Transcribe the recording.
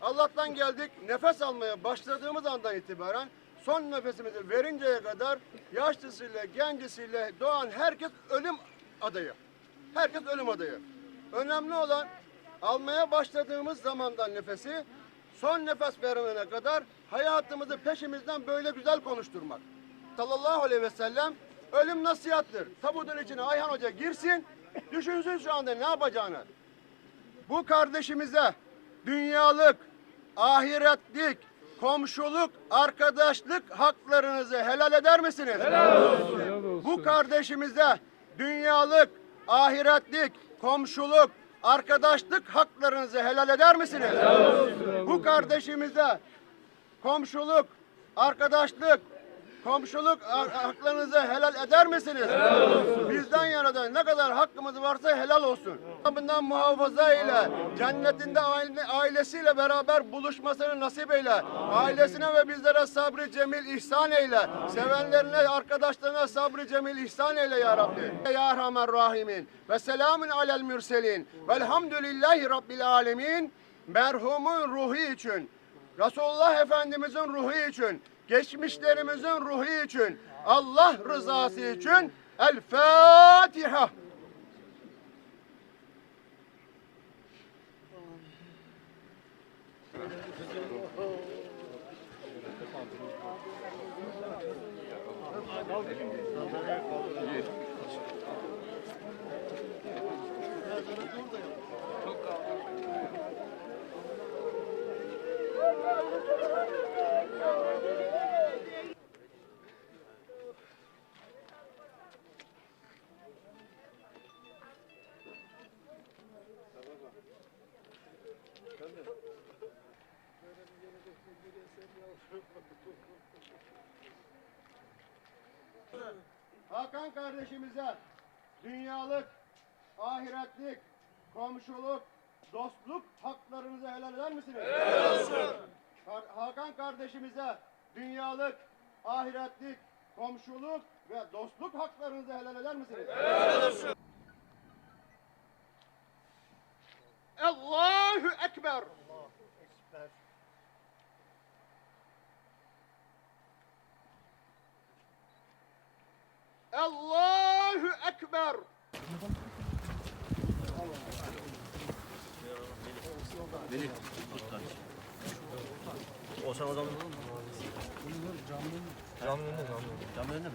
Allah'tan geldik. Nefes almaya başladığımız andan itibaren son nefesimizi verinceye kadar yaşlısıyla, gencisiyle doğan herkes ölüm adayı. Herkes ölüm adayı. Önemli olan almaya başladığımız zamandan nefesi son nefes vermene kadar hayatımızı peşimizden böyle güzel konuşturmak. Sallallahu aleyhi ve sellem ölüm nasihattır. Tabutun içine Ayhan Hoca girsin, düşünsün şu anda ne yapacağını. Bu kardeşimize dünyalık, ahiretlik, komşuluk, arkadaşlık haklarınızı helal eder misiniz? Bu kardeşimize dünyalık, ahiretlik, komşuluk, arkadaşlık haklarınızı helal eder misiniz? Bu kardeşimize komşuluk, arkadaşlık, komşuluk ha- haklarınızı helal eder misiniz? Bizden yana da ne kadar hakkımız varsa helal olsun. Bundan muhafaza ile, cennetinde aile- ailesiyle beraber buluşmasını nasip eyle. Ailesine ve bizlere sabrı cemil ihsan eyle. Sevenlerine, arkadaşlarına sabrı cemil ihsan eyle ya Rabbi. Ya Erhamer Rahimin. Ve selamun alel mürselin. Velhamdülillahi Rabbil alemin. Merhumun ruhu için, Resulullah Efendimizin ruhu için, geçmişlerimizin ruhu için, Allah rızası için El Fatiha. Hakan kardeşimize dünyalık, ahiretlik, komşuluk, dostluk haklarınızı helal eder misiniz? Helal olsun. Hakan kardeşimize dünyalık, ahiretlik, komşuluk ve dostluk haklarınızı helal eder misiniz? Helal olsun. Allahu Ekber. Allahu Ekber. Oğuzhan o zaman Caminin önünde mi? Caminin önünde mi?